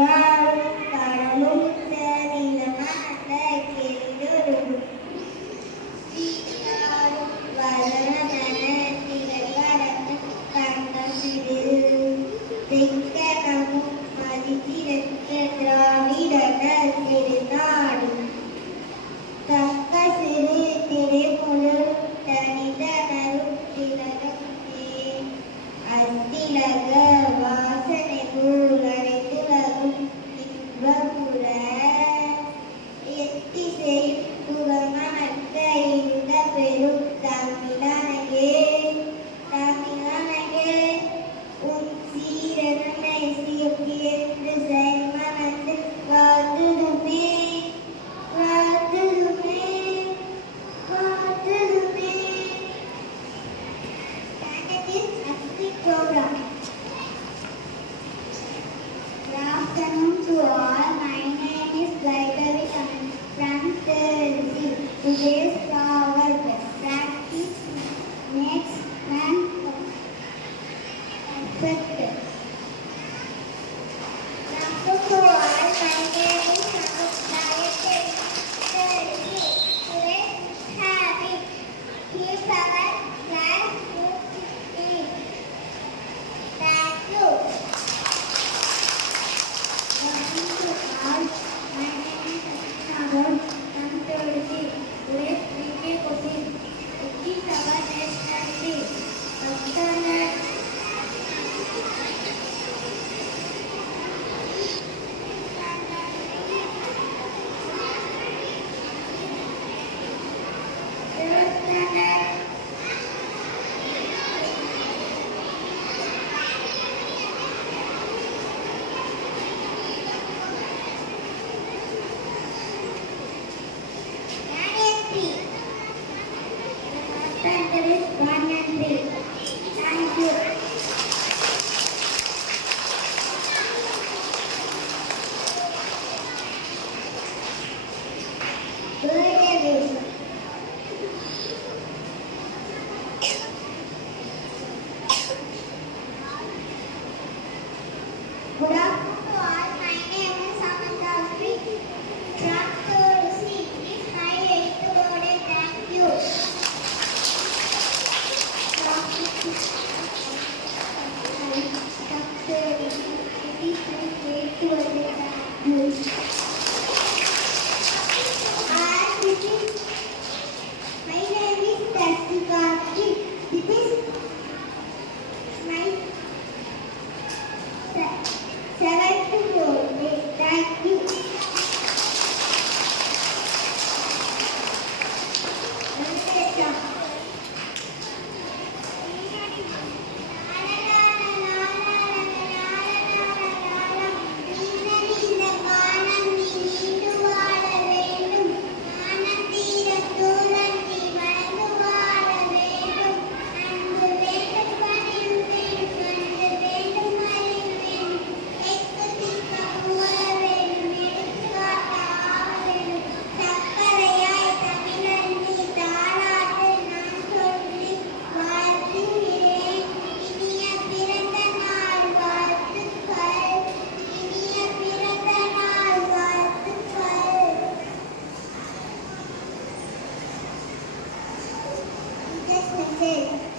വാഴും കടലും നിലമണത്ത കേരളും വരണമന തിരകടന്ന് കണ്ണതിരിൽ തെക്കനമും മതിത്തിരക്ക് ദ്രാവിഡകൾ തിരുനാടും തക്ക സിറി തിരുമുഴും തനിതനരും തിലകം അതിലക വാസനകൾ അണിതുലകും ഇன்பമുற எத்திசையும் புகழ்மணக்க இந்த பெரும் தமிழனகே தமிழனகே உன் சீரனை சீர்ந்து செயல்மனந்து வாழ்ந்துடுமே வாழ்ந்துடுமே வாழ்ந்துடுமே. Program. Good afternoon to all. My name is Gaitavi from Terzi. Today's proverb: practice makes man perfect. Good afternoon to all. My name is Gaitavi from Terzi. Today's habit: keep our class book clean. Thank you. My name is Sagar from Terzi. Let's read a question. It is our national day. There is 1 and 3. Thank you. Good afternoon to all. My name is Samantha from Tulsi. This is my 8th birthday. Thank you. My name is Tasika. This is my 7th birthday. Thank you. Say